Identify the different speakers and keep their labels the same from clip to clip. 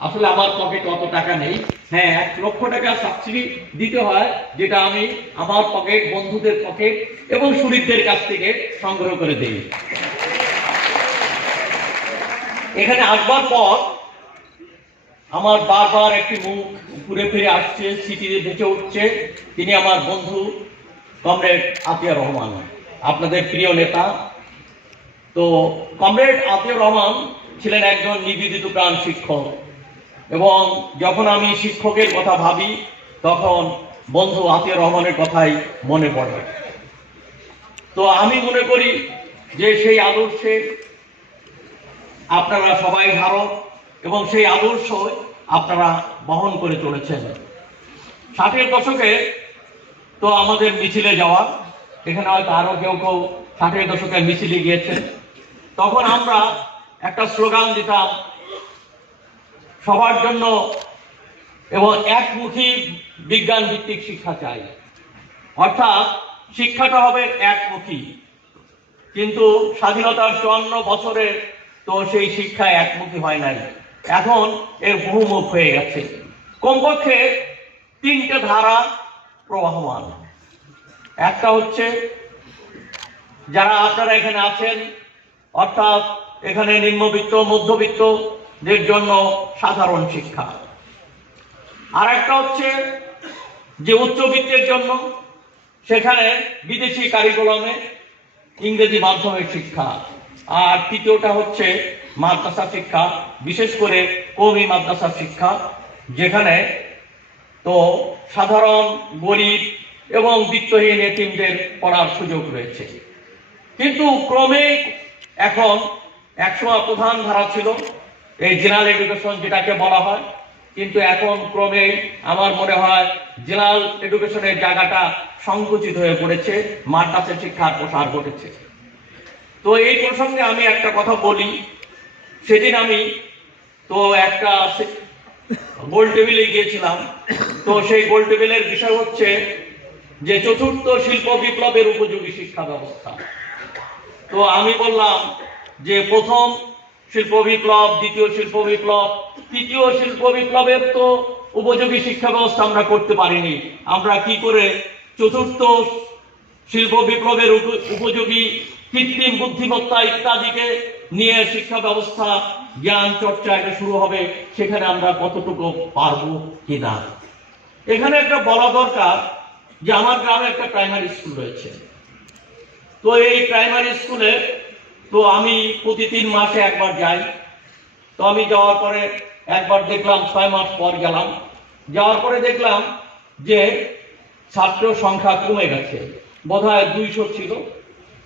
Speaker 1: আসলে আমার পকেটে অত টাকা নেই। হ্যাঁ এক লক্ষ টাকা সাবসিডি দিতে হয়, যেটা আমি আমার পকেট বন্ধুদের পকেট এবং সুরিতদের কাছ থেকে সংগ্রহ করে দিই। এখানে আসবার পর আমার বারবার একটি মুখ ঘুরে ফিরে আসছে, সিটিতে ভেসে উঠছে, তিনি আমার বন্ধু কমরেড আতিয়া রহমান। আপনাদের প্রিয় নেতা। তো কমরেড আতিয়া রহমান ছিলেন একজন নিবেদিত প্রাণ শিক্ষক। এবং যখন আমি শিক্ষকের কথা ভাবি, তখন বন্ধু আতিয়া রহমানের কথাই মনে পড়ে। তো আমি মনে করি যে সেই আদর্শে আপনারা সবাই ধারক এবং সেই আদর্শ আপনারা বহন করে চলেছেন। ষাটের দশকে তো আমাদের মিছিলে যাওয়া, এখানে হয়তো আরও কেউ কেউ ষাটের দশকে মিছিলে গিয়েছেন। তখন আমরা একটা স্লোগান দিতাম সবার জন্য এবং একমুখী বিজ্ঞান ভিত্তিক শিক্ষা চাই। অর্থাৎ শিক্ষাটা হবে একমুখী। কিন্তু স্বাধীনতার চুয়ান্ন বছরে তো সেই শিক্ষা একমুখী হয় নাই। এখন এর বহুমুখ হয়ে গেছে। কমপক্ষে তিনটে ধারা প্রবাহমান। একটা হচ্ছে, যারা আপনারা এখানে আছেন, অর্থাৎ এখানে নিম্নবিত্ত মধ্যবিত্তদের জন্য সাধারণ শিক্ষা। আর একটা হচ্ছে যে উচ্চবিত্তের জন্য সেখানে বিদেশি কারিকুলামে ইংরেজি মাধ্যমের শিক্ষা। আর তৃতীয়টা হচ্ছে মাদ্রাসা শিক্ষা, বিশেষ করে কৌমি মাদ্রাসা শিক্ষা, যেখানে তো সাধারণ, গরিব এবং বিত্তহীন এতিমদের পড়ার সুযোগ রয়েছে। কিন্তু ক্রমে এখন একসময় প্রধান ধারা ছিল এই জেনারেল এডুকেশন যেটাকে বলা হয়, কিন্তু এখন ক্রমে আমার মনে হয় জেনারেল এডুকেশনের জায়গাটা সংকুচিত হয়ে পড়েছে, মাদ্রাসা শিক্ষার প্রসার ঘটেছে। তো এই প্রসঙ্গে আমি একটা কথা বলি, সেদিন আমি তো একটা গোল টেবিলে গিয়েছিলাম, তো সেই গোল টেবিলের বিষয় হচ্ছে যে চতুর্থ শিল্প বিপ্লবের উপযোগী শিক্ষা ব্যবস্থা। তো আমি বললাম যে প্রথম শিল্প বিপ্লব দ্বিতীয় শিল্প বিপ্লব তৃতীয় শিল্প বিপ্লবের তো উপযোগী শিক্ষা ব্যবস্থা আমরা করতে পারিনি। আমরা কি করে চতুর্থ শিল্প বিপ্লবের উপযোগী কৃত্রিম বুদ্ধিমত্তা ইত্যাদিকে নিয়ে শিক্ষা ব্যবস্থা, জ্ঞান চর্চা এটা শুরু হবে, সেখানে আমরা কতটুকু পারব কিনা এখানে একটা বলা দরকার যে আমার গ্রামে একটা প্রাইমারি স্কুল রয়েছে। তো এই প্রাইমারি স্কুলে তো আমি প্রতি তিন মাসে একবার যাই। তো আমি যাওয়ার পরে একবার দেখলাম ছয় মাস পর গেলাম। যাওয়ার পরে দেখলাম যে ছাত্র সংখ্যা কমে গেছে, বোধহয় দুইশো ছিল।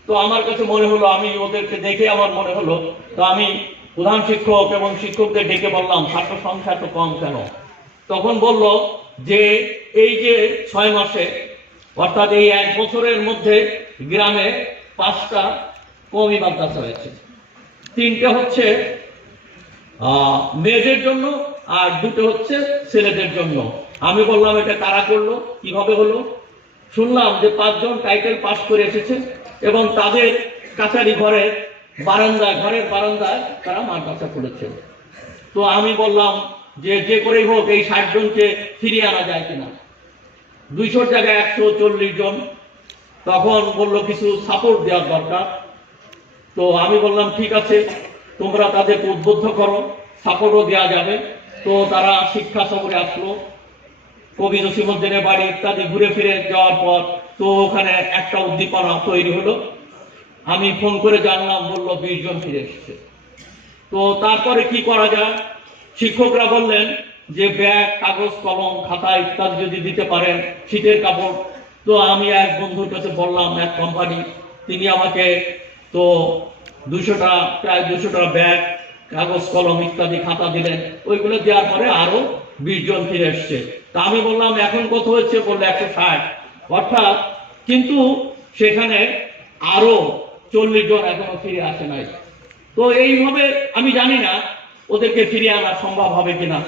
Speaker 1: তো আমার কাছে মনে হলো, আমি ওদেরকে দেখে আমার মনে হলো, তো আমি প্রধান শিক্ষক এবং শিক্ষকদের ডেকে বললাম, ছাত্র সংখ্যা তো কম কেন? তখন বলল যে, এই যে ছয় মাসে, অর্থাৎ এই এক বছরের মধ্যে গ্রামে পাঁচটা কমি মাদ্রাসা হয়েছে। তিনটে হচ্ছে মেয়েদের জন্য আর দুটো হচ্ছে ছেলেদের জন্য। আমি বললাম, এটা কারা করল? কীভাবে হলো? শুনলাম যে পাঁচজন টাইটেল পাস করে এসেছে এবং তাদের কাছারি ঘরে বারান্দায় ঘরের বারান্দায় তারা মাদ্রাসা করেছে তো আমি বললাম যে যে করেই হোক, এই ষাট জনকে ফিরিয়ে আনা যায় কিনা। দুইশোর জায়গায় একশো চল্লিশ জন। তখন বলল, কিছু সাপোর্ট দেওয়ার দরকার। তো আমি বললাম, ঠিক আছে, তোমরা তাদেরকে উদ্বুদ্ধ করো সাপোর্টও দেওয়া যাবে। তো তারা শিক্ষা সফরে আসলো। কবি নসিমুদ্দিনের বাড়ি ইত্যাদি ঘুরে ফিরে যাওয়ার পর তো ওখানে একটা উদ্দীপনা তৈরি হলো। আমি ফোন করে জানলাম, বলল, বিশ জন ফিরে এসেছে। তো তারপরে কি করা যায়? শিক্ষকরা বললেন যে, ব্যাগ, কাগজ, কলম, খাতা ইত্যাদি যদি দিতে পারেন, শীতের কাপড়। তো আমি এক বন্ধুর কাছে বললাম, এক কোম্পানি তিনি আমাকে তো দুশোটা, প্রায় দুশোটা ব্যাগ, কাগজ, কলম ইত্যাদি খাতা দিলেন। ওইগুলো দেওয়ার পরে আরও বিশ জন ফিরে এসছে। তা আমি বললাম, এখন কত হচ্ছে বললে একশো ষাট। অর্থাৎ কিন্তু সেখানে আরও চল্লিশ জন এখনও ফিরে আসে নাই। তো এইভাবে আমি জানি না ওদেরকে ফিরিয়ে আনা সম্ভব হবে কিনা।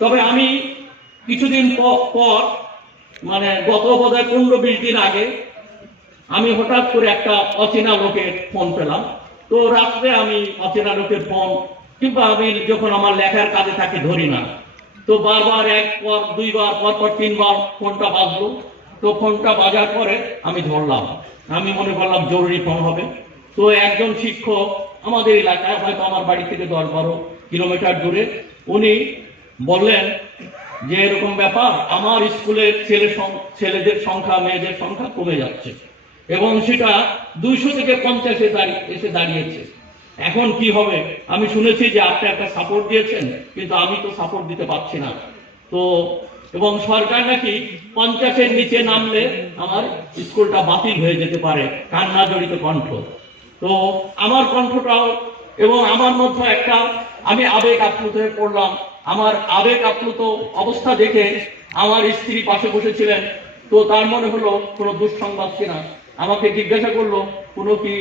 Speaker 1: তবে আমি কিছুদিন পর মানে গত বোধহয় পনেরো, বিশ দিন আগে আমি হঠাৎ করে একটা অচেনা লোকের ফোন পেলাম। তো রাত্রে আমি অচেনা লোকের ফোন কিংবা আমি যখন আমার লেখার কাজে থাকি ধরি না, তো বারবার এক পর, দুইবার পর পর তিনবার ফোনটা বাজলো। তো ফোনটা বাজার পরে আমি ধরলাম। আমি মনে করলাম জরুরি ফোন হবে। তো একজন শিক্ষক আমাদের এলাকায়, হয়তো আমার বাড়ি থেকে দশ বারো কিলোমিটার দূরে, উনি বললেন যে এরকম ব্যাপার, আমার স্কুলের ছেলে ছেলেদের সংখ্যা, মেয়েদের সংখ্যা কমে যাচ্ছে। এবং সেটা দুইশো থেকে পঞ্চাশে দাঁড়িয়ে এসে দাঁড়িয়েছে। এখন কি হবে? আমি শুনেছি যে আপনি একটা সাপোর্ট দিয়েছেন, কিন্তু আমি তো সাপোর্ট দিতে পারছি না। তো, এবং সরকার নাকি পঞ্চাশের নিচে নামলে আমার স্কুলটা বাতিল হয়ে যেতে পারে, কান্না জড়িত কণ্ঠ। তো, আমার কণ্ঠটাও এবং আমার মধ্যে একটা, আমি আবেগ আপ্লুত হয়ে পড়লাম। আমার আবেগ আপ্লুত অবস্থা দেখে আমার স্ত্রী পাশে বসেছিলেন। তো তার মনে হলো কোনো দুঃসংবাদ কিনা? আমাকে জিজ্ঞাসা করল, কোনো কি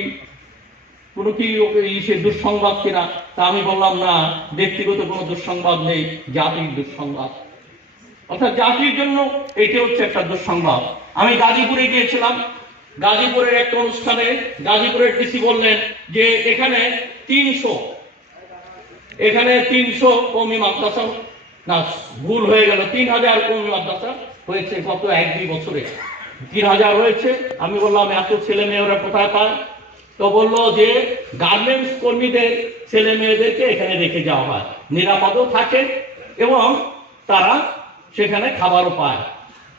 Speaker 1: কোনো কি ওকে দুঃসংবাদ কিনা? তা আমি বললাম, না, ব্যক্তিগত কোনো দুঃসংবাদ নেই, জাতির দুঃসংবাদ। অর্থাৎ জাতির জন্য এটা হচ্ছে একটা দুঃসংবাদ। আমি গাজীপুরে গিয়েছিলাম, গাজীপুরের একটা অনুষ্ঠানে গাজীপুরের ডিসি বললেন যে এখানে তিনশো এখানে তিনশো কমি মাদ্রাসা, না, ভুল হয়ে গেল, তিন হাজার কমি মাদ্রাসা হয়েছে গত এক দুই বছরে। তিন হাজার হয়েছে আমি বললাম, এত ছেলে মেয়েরা কোথায় পায়? তো বলল যে গার্মেন্টস কর্মীদের, ছেলে মেয়েদেরকে এখানে রেখে যাওয়া হয়। নিরাপদও থাকে এবং তারা সেখানে খাবারও পায়।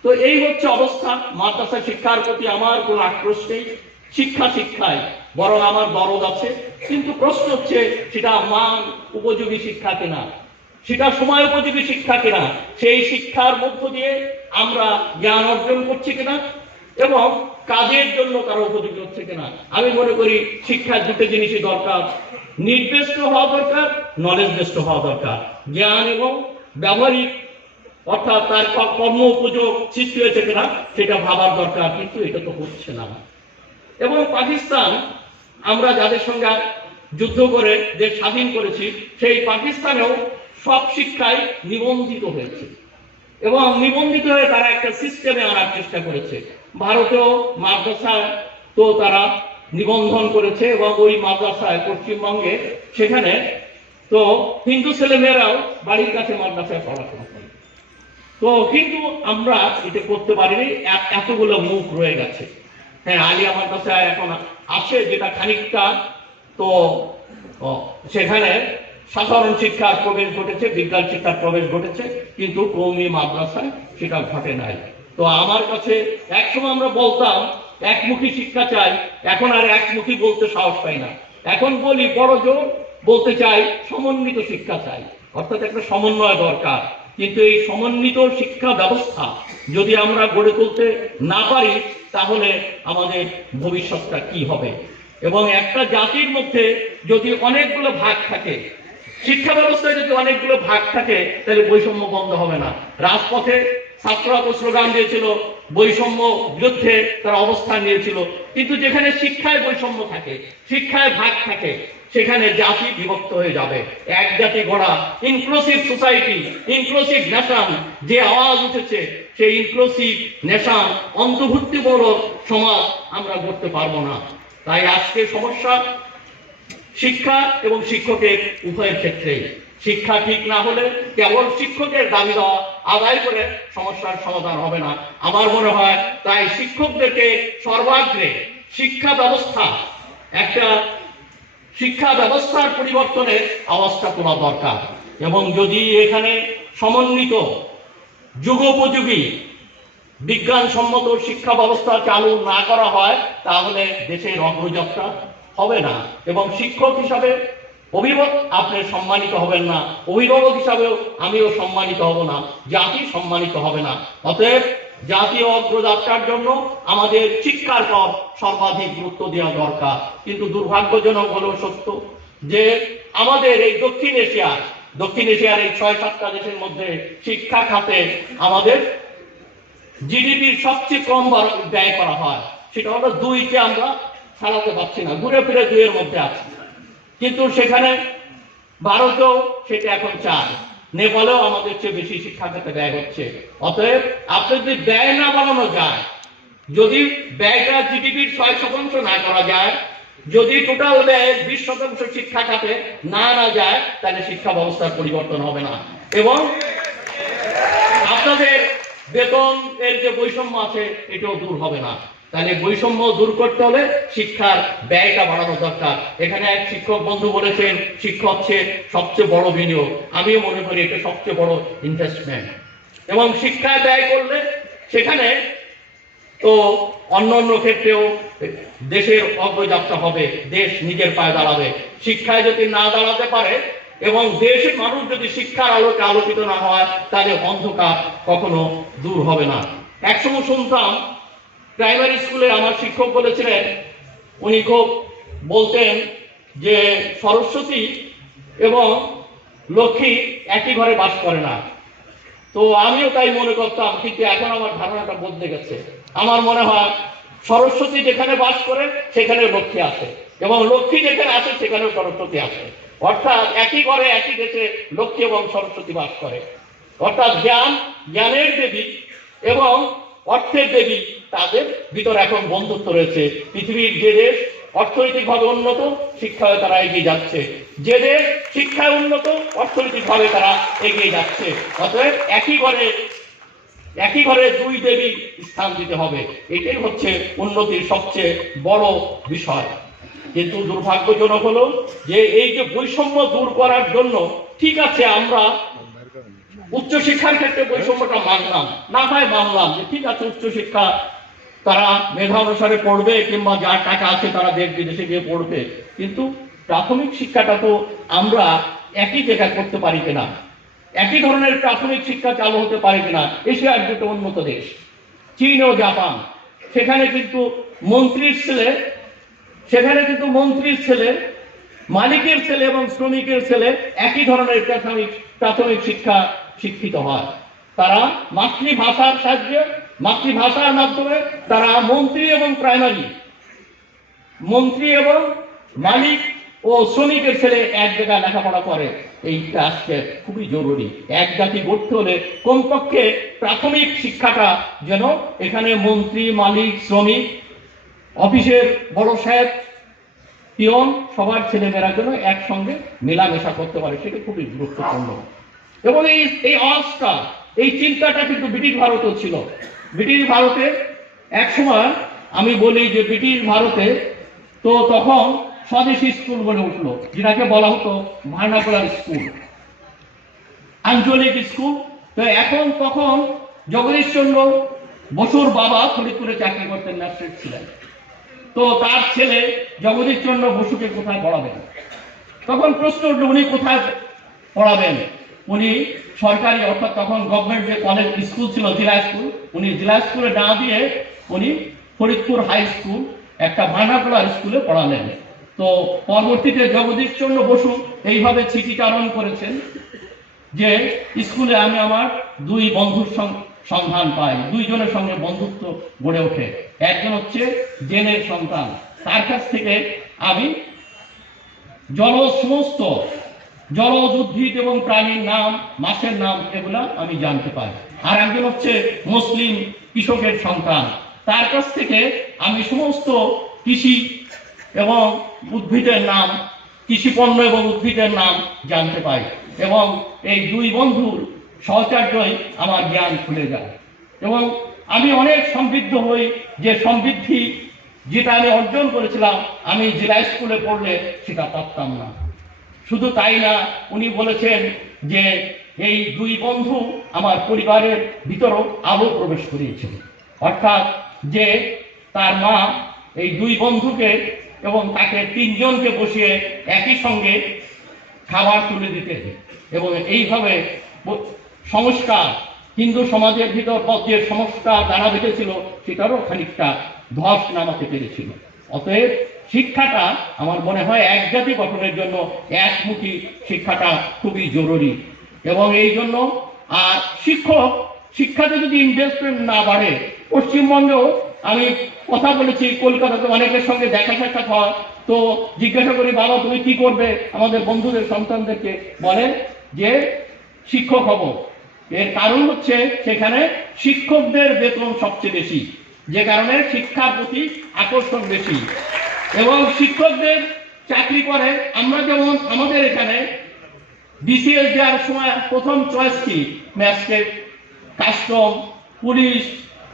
Speaker 1: তো এই হচ্ছে অবস্থা। মাদ্রাসা শিক্ষার প্রতি আমার কোনো আক্রোশ নেই। শিক্ষা শিক্ষায় বরং আমার দরদ আছে। কিন্তু প্রশ্ন হচ্ছে, সেটা মান উপযোগী শিক্ষা কিনা? সেটা সময় উপযোগী শিক্ষা কিনা? সেই শিক্ষার মধ্য দিয়ে আমরা জ্ঞান অর্জন করছি কিনা এবং কাজের জন্য তারা উপযোগী হচ্ছে কিনা? আমি মনে করি শিক্ষার দুটো জিনিসই দরকার। নির্দেষ্ট হওয়া দরকার নলেজ বেস্ট হওয়া দরকার। জ্ঞান এবং ব্যবহারিক, অর্থাৎ তার কর্ম উপযোগ সৃষ্টি হয়েছে কিনা, সেটা ভাবার দরকার, কিন্তু এটা তো হচ্ছে না। এবং পাকিস্তান, আমরা যাদের সঙ্গে যুদ্ধ করে দেশ স্বাধীন করেছি, সেই পাকিস্তানেও সব শিক্ষায় নিবন্ধিত হয়েছে। এবং নিবন্ধিত হয়ে তারা একটা সিস্টেমে আনার চেষ্টা করেছে। ভারতেও মাদ্রাসায় তো তারা নিবন্ধন করেছে এবং ওই মাদ্রাসায় পশ্চিমবঙ্গে সেখানে তো হিন্দু ছেলেমেয়েরাও বাড়ির কাছে মাদ্রাসায় পড়াশোনা করে। তো কিন্তু আমরা এটা করতে পারিনি এতগুলো মুখ রয়ে গেছে। হ্যাঁ আলিয়া মাদ্রাসায় এখন আছে যেটা খানিকটা, তো সেখানে সাধারণ শিক্ষার প্রবেশ ঘটেছে, বিজ্ঞান শিক্ষার প্রবেশ ঘটেছে, কিন্তু কৌমি মাদ্রাসায় সেটা ঘটে নাই। তো আমার কাছে একসময় আমরা বলতাম, একমুখী শিক্ষা চাই, এখন আর একমুখী বলতে সাহস পাই না। এখন বলি, বড় জোর বলতে চাই, সমন্বিত শিক্ষা চাই। অর্থাৎ একটা সমন্বয় দরকার। কিন্তু এই সমন্বিত শিক্ষা ব্যবস্থা যদি আমরা গড়ে তুলতে না পারি, তাহলে আমাদের ভবিষ্যৎটা কি হবে? এবং একটা জাতির মধ্যে যদি অনেকগুলো ভাগ থাকে শিক্ষা ব্যবস্থায় যদি অনেকগুলো ভাগ থাকে, তাহলে বৈষম্য বন্ধ হবে না। রাজপথে ছাত্ররা তো স্লোগান দিয়েছিল, বৈষম্য বিরুদ্ধে তারা অবস্থান নিয়েছিল। কিন্তু যেখানে শিক্ষায় বৈষম্য থাকে, শিক্ষায় ভাগ থাকে, সেখানে জাতি বিভক্ত হয়ে যাবে। এক জাতি গড়া ইনক্লুসিভ সোসাইটি ইনক্লুসিভ নেশন যে আওয়াজ উঠেছে, সেই ইনক্লুসিভ নেশন অন্তর্ভুক্তিমূলক সমাজ আমরা করতে পারব না। তাই আজকে সমস্যা শিক্ষা এবং শিক্ষকের উভয়ের ক্ষেত্রে শিক্ষা ঠিক না হলে কেবল শিক্ষকের দাবি দেওয়া, আদায় করে সমস্যার সমাধান হবে না। আমার মনে হয় তাই শিক্ষকদেরকে সর্বাগ্রে শিক্ষা ব্যবস্থা, একটা শিক্ষা ব্যবস্থার পরিবর্তনের আওয়াজটা তোলা দরকার। এবং যদি এখানে সমন্বিত, যুগোপযোগী, বিজ্ঞানসম্মত শিক্ষা ব্যবস্থা চালু না করা হয়, তাহলে দেশের অগ্রযাত্রা হবে না। এবং শিক্ষক হিসাবে অভিভাবক আপনি সম্মানিত হবেন না। অভিভাবক হিসাবেও আমিও সম্মানিত হব না। জাতি সম্মানিত হবে না। অতএব জাতীয় অগ্রযাত্রার জন্য আমাদের শিক্ষার পর সর্বাধিক গুরুত্ব দেওয়া দরকার। কিন্তু দুর্ভাগ্যজনক হলেও সত্য যে আমাদের এই দক্ষিণ এশিয়ার দক্ষিণ এশিয়ার এই ছয় সাতটা দেশের মধ্যে শিক্ষা খাতে আমাদের জিডিপির সবচেয়ে কম ব্যয় করা হয়। সেটা হলো দুইকে আমরা ছাড়াতে পারছি না, ঘুরে ফিরে দুইয়ের মধ্যে আছে। কিন্তু সেখানে ভারতেও সেটা এখন চায় নেপালেও আমাদের চেয়ে বেশি শিক্ষা খাতে ব্যয় হচ্ছে। অতএব আপনি যদি ব্যয় না বাড়ানো যায়, যদি ব্যয়টা জিডিপির ছয় শতাংশ না করা যায়, যদি টোটাল ব্যয় বিশ শতাংশ শিক্ষা খাতে না না যায়, তাহলে শিক্ষা ব্যবস্থার পরিবর্তন হবে না। এবং আপনাদের বেতন এর যে বৈষম্য আছে, এটাও দূর হবে না। তাহলে বৈষম্য দূর করতে হলে শিক্ষার ব্যয়টা বাড়ানো দরকার। এখানে এক শিক্ষক বন্ধু বলেছেন শিক্ষা হচ্ছে সবচেয়ে বড় বিনিয়োগ। আমিও মনে করি এটা সবচেয়ে বড় ইনভেস্টমেন্ট এবং শিক্ষায় ব্যয় করলে সেখানে তো অন্য অন্য ক্ষেত্রেও দেশের অগ্রযাত্রা হবে, দেশ নিজের পায়ে দাঁড়াবে। শিক্ষায় যদি না দাঁড়াতে পারে এবং দেশের মানুষ যদি শিক্ষার আলোকে আলোকিত না হয়, তাহলে অন্ধকার কখনো দূর হবে না। একসময় শুনতাম প্রাইমারি স্কুলে আমার শিক্ষক বলেছিলেন, উনি খুব বলতেন যে সরস্বতী এবং লক্ষ্মী একই ঘরে বাস করে না। তো আমিও তাই মনে করতাম, কিন্তু এখন আমার ধারণাটা বদলে গেছে। আমার মনে হয় সরস্বতী যেখানে বাস করে, সেখানে লক্ষ্মী আসে এবং লক্ষ্মী যেখানে আসে, সেখানেও সরস্বতী আসে। অর্থাৎ একই ঘরে, একই দেশে লক্ষ্মী এবং সরস্বতী বাস করে। অর্থাৎ জ্ঞান, জ্ঞানের দেবী এবং অর্থের দেবী তাদের ভিতরে এখন বন্ধুত্ব রয়েছে। পৃথিবীর যে দেশ অর্থনৈতিকভাবে উন্নত, শিক্ষায় তারা এগিয়ে যাচ্ছে। যে দেশ শিক্ষায় উন্নত, অর্থনৈতিকভাবে তারা এগিয়ে যাচ্ছে। অতএব একই ঘরে একই ঘরে দুই দেবী স্থান দিতে হবে। এটাই হচ্ছে উন্নতির সবচেয়ে বড় বিষয়। কিন্তু দুর্ভাগ্যজনক হলো যে এই যে বৈষম্য দূর করার জন্য ঠিক আছে আমরা উচ্চশিক্ষার ক্ষেত্রে বৈষম্যটা মানলাম। না হয় মানলাম যে ঠিক আছে, উচ্চশিক্ষা তারা মেধা অনুসারে পড়বে কিংবা যার টাকা আছে তারা দেশ বিদেশে গিয়ে পড়বে। কিন্তু প্রাথমিক শিক্ষাটা তো আমরা একই জায়গায় করতে পারি কিনা? একই ধরনের প্রাথমিক শিক্ষা চালু হতে পারে কিনা? এশিয়ার দুটো উন্নত দেশ, চীন ও জাপান। সেখানে কিন্তু মন্ত্রীর ছেলে, সেখানে কিন্তু মন্ত্রীর ছেলে, মালিকের ছেলে এবং শ্রমিকের ছেলে একই ধরনের প্রাথমিক প্রাথমিক শিক্ষা শিক্ষিত হয়। তারা মাতৃভাষার সাহায্যে, মাতৃভাষার মাধ্যমে তারা মন্ত্রী এবং প্রাইমারি মন্ত্রী এবং মালিক ও শ্রমিকের ছেলে এক জায়গায় লেখাপড়া করে। এইটা আজকে খুবই জরুরি। এক জাতি গড়তে হলে কমপক্ষে প্রাথমিক শিক্ষাটা যেন এখানে মন্ত্রী, মালিক, শ্রমিক, অফিসের বড় সাহেব, পিয়ন, সবার ছেলেমেয়েরা যেন একসঙ্গে মেলামেশা করতে পারে, সেটা খুবই গুরুত্বপূর্ণ। এবং এই এই এই চিন্তাটা কিন্তু ব্রিটিশ ভারতেও ছিল। ব্রিটিশ ভারতে এক সময় আমি বলি যে ব্রিটিশ ভারতে তো তখন স্বদেশী স্কুল বলে উঠল, যেটাকে বলা হতো ভার্নাকুলার স্কুল। আঞ্চলিক স্কুল। তো এখন তখন জগদীশচন্দ্র বসুর বাবা ফরিদপুরে চাকরি করতেন, ম্যাজিস্ট্রেট ছিলেন। তো তার ছেলে জগদীশচন্দ্র বসুকে কোথায় পড়াবেন? তখন প্রশ্ন উঠল, উনি কোথায় পড়াবেন? উনি সরকারি, অর্থাৎ তখন গভর্নমেন্ট যে কলেজ স্কুল ছিল জেলা স্কুল উনি জেলা স্কুলে না দিয়ে উনি ফরিদপুর হাই স্কুল একটা ভার্নাকুলার স্কুলে পড়ালেন। তো পরবর্তীতে জগদীশচন্দ্র বসু এইভাবে চিঠিচারণ করেছেন যে স্কুলে আমি আমার দুই বন্ধুর সন্ধান পাই, দুইজনের সঙ্গে বন্ধুত্ব গড়ে ওঠে। একজন হচ্ছে জেনের সন্তান। তার কাছ থেকে আমি জল সমস্ত জলজ উদ্ভিদ এবং প্রাণীর নাম, মাছের নাম, এগুলা আমি জানতে পাই আর একজন হচ্ছে মুসলিম কৃষকের সন্তান। তার কাছ থেকে আমি সমস্ত কৃষি এবং উদ্ভিদের নাম, কৃষি পণ্য এবং উদ্ভিদের নাম জানতে পাই এবং এই দুই বন্ধুর সহচার্যই আমার জ্ঞান খুলে যায়। এবং আমি অনেক সমৃদ্ধ হই, যে সমৃদ্ধি যেটা আমি অর্জন করেছিলাম, আমি জেলা স্কুলে পড়লে সেটা পারতাম না। শুধু তাই না, উনি বলেছেন যে এই দুই বন্ধু আমার পরিবারের ভিতরও আলো প্রবেশ করিয়েছেন অর্থাৎ যে তার মা এই দুই বন্ধুকে এবং তাকে তিনজনকে বসিয়ে একই সঙ্গে খাবার তুলে দিতেন এবং এইভাবে সংস্কার, হিন্দু সমাজের ভিতর যে সংস্কার দ্বারা বেঁচেছিল, সেটারও খানিকটা ধস নামাতে পেরেছিল। অতএব শিক্ষাটা আমার মনে হয় এক জাতি গঠনের জন্য একমুখী শিক্ষাটা খুবই জরুরি। এবং এই জন্য আর শিক্ষক, শিক্ষাতে যদি ইনভেস্টমেন্ট না বাড়ে, পশ্চিমবঙ্গেও আমি কথা বলেছি, কলকাতাতে অনেকের সঙ্গে দেখা সাক্ষাৎ হয়, তো জিজ্ঞাসা করি, বাবা, তুমি কি করবে? আমাদের বন্ধুদের, সন্তানদেরকে বলে যে, শিক্ষক হব। এর কারণ হচ্ছে সেখানে শিক্ষকদের বেতন সবচেয়ে বেশি, যে কারণে শিক্ষার প্রতি আকর্ষণ বেশি।
Speaker 2: এবং শিক্ষকদের চাকরি করে। আমরা যেমন আমাদের এখানে বিসিএস দেওয়ার সময় প্রথম চয়েস কি? ম্যাজিস্ট্রেট কাস্টম পুলিশ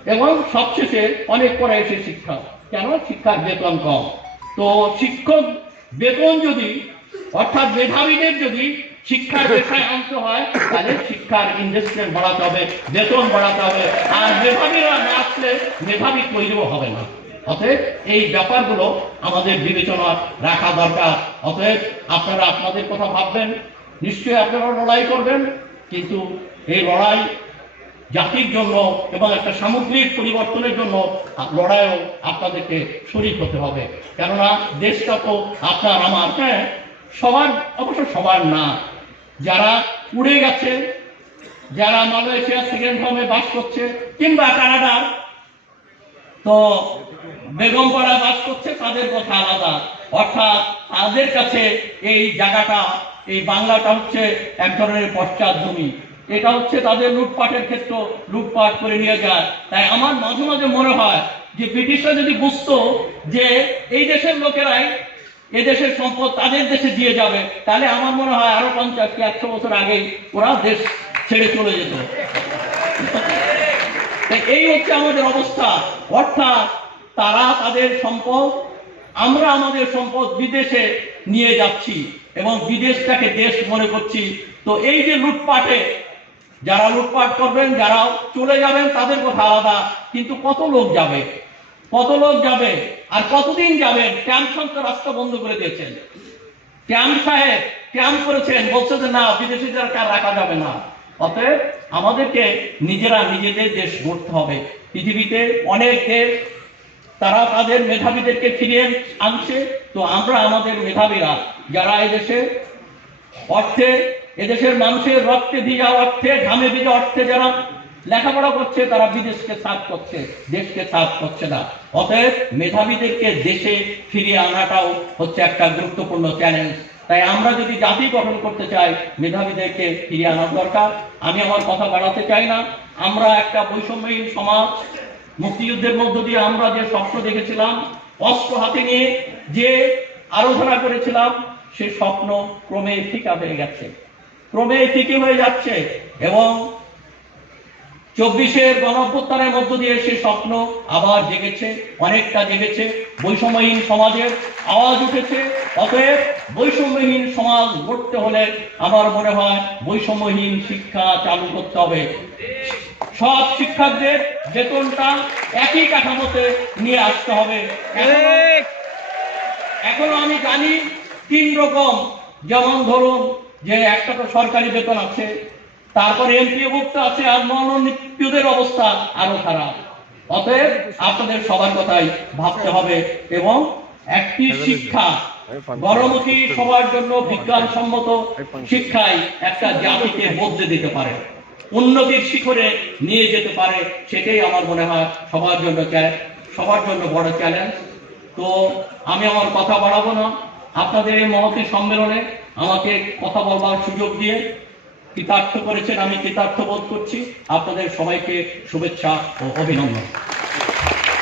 Speaker 2: এবং সবশেষে অনেক পরে এসে শিক্ষা। কেন? শিক্ষার বেতন কম। তো শিক্ষক বেতন যদি, অর্থাৎ মেধাবীদের যদি শিক্ষার পেশায় আনতে হয়, তাহলে শিক্ষার ইনভেস্টমেন্ট বাড়াতে হবে, বেতন বাড়াতে হবে। আর মেধাবীরা না আসলে মেধাবী তৈরিও হবে না। অতএব এই ব্যাপারগুলো আমাদের বিবেচনা রাখা দরকার। অতএব আপনারা আপনাদের কথা ভাববেন, নিশ্চয়ই আপনারা লড়াই করবেন, কিন্তু এই লড়াই জাতির জন্য এবং একটা সামগ্রিক পরিবর্তনের জন্য লড়াইও আপনাদেরকে শরিক হতে হবে। কেননা দেশটা তো আপনার, আমার হ্যাঁ সবার, অবশ্য সবার না। যারা উড়ে গেছে, যারা মালয়েশিয়া সেকেন্ড হোমে বাস করছে, কিংবা কানাডার তো বেগমপাড়া বাস করছে, তাদের কথা আলাদা। অর্থাৎ তাদের কাছে এই জায়গাটা, এই বাংলাটা হচ্ছে এক ধরনের পশ্চাৎ জমি। এটা হচ্ছে তাদের লুটপাটের ক্ষেত্র, লুটপাট করে নিয়ে যায়। তাই আমার মাঝে মাঝে মনে হয় যে ব্রিটিশরা যদি বুঝতো যে এই দেশের লোকেরাই এদেশের সম্পদ তাদের দেশে দিয়ে যাবে, তাহলে আমার মনে হয় আরও পঞ্চাশ কি একশো বছর আগেই ওরা দেশ ছেড়ে চলে যেত। এই হচ্ছে আমাদের অবস্থা। অর্থাৎ তারা তাদের সম্পদ, আমরা আমাদের সম্পদ বিদেশে নিয়ে যাচ্ছি এবং বিদেশটাকে দেশ মনে করছি। তো এই যে লুটপাটে, যারা লুটপাট করবেন, যারা চলে যাবেন, তাদের কথা আলাদা। কিন্তু কত লোক যাবে? কত লোক যাবে? আর কতদিন যাবেন ক্যাম্প সরকার রাস্তা বন্ধ করে দিয়েছেন। ক্যাম্প সাহেব ক্যাম্প করেছেন। বলছে যে না বিদেশিদের কার রাখা যাবে না। অতএব আমাদেরকে নিজেরা নিজেদের দেশ গড়তে হবে। পৃথিবীতে অনেক দেশ, তারা তাদের মেধাবীদেরকে ফিরিয়ে আনছে। তো আমরা আমাদের মেধাবীরা, যারা এদেশে অর্থে, এদেশের মানুষের রক্তে ভিজা অর্থে, ঘামে ভিজা অর্থে যারা লেখাপড়া করছে, তারা বিদেশকে সাফ করছে, দেশকে সাফ করছে না। অতএব মেধাবীদেরকে দেশে ফিরিয়ে আনাটাও হচ্ছে একটা গুরুত্বপূর্ণ চ্যালেঞ্জ তাই আমরা যদি জাতি গঠন করতে চাই, মেধাবীদেরকে ফিরিয়ে আনার দরকার। আমি আমার কথা বাড়াতে চাই না। আমরা একটা বৈষম্যহীন সমাজ, মুক্তিযুদ্ধের মধ্য দিয়ে আমরা যে স্বপ্ন দেখেছিলাম, অস্ত্র হাতে নিয়ে যে আলোচনা করেছিলাম, সে স্বপ্ন ক্রমে ফিকা হয়ে গেছে। ক্রমে ফিকে হয়ে যাচ্ছে এবং চব্বিশের গণঅভ্যুত্থানের মধ্য দিয়ে সে স্বপ্ন আবার জেগেছে অনেকটা জেগেছে। বৈষম্যহীন সমাজের আওয়াজ উঠেছে। অতএব বৈষম্যহীন সমাজ গড়তে হলে আমার মনে হয় বৈষম্যহীন শিক্ষা চালু করতে হবে। সব শিক্ষকদের বেতনটা একই কাঠামোতে নিয়ে আসতে হবে। এখনো- এখনও আমি জানি তিন রকম। যেমন ধরুন যে একটা তো সরকারি বেতন আছে তারপরে এমপিওভুক্ত আছে আর মনোনীতদের অবস্থা আরও খারাপ। অতএব আপনাদের সবার কথাই ভাবতে হবে এবং একটি শিক্ষা গণমুখী সবার জন্য বিজ্ঞানসম্মত শিক্ষাই একটা জাতিকে বদলে দিতে পারে। উন্নতির শিখরে নিয়ে যেতে পারে সেটাই আমার মনে হয় সবার জন্য সবার জন্য বড় চ্যালেঞ্জ। তো আমি আমার কথা বাড়াবো না। আপনাদের এই মহতী সম্মেলনে আমাকে কথা বলবার সুযোগ দিয়ে কৃতার্থ করেছেন আমি কৃতার্থ বোধ করছি। আপনাদের সবাইকে শুভেচ্ছা ও অভিনন্দন।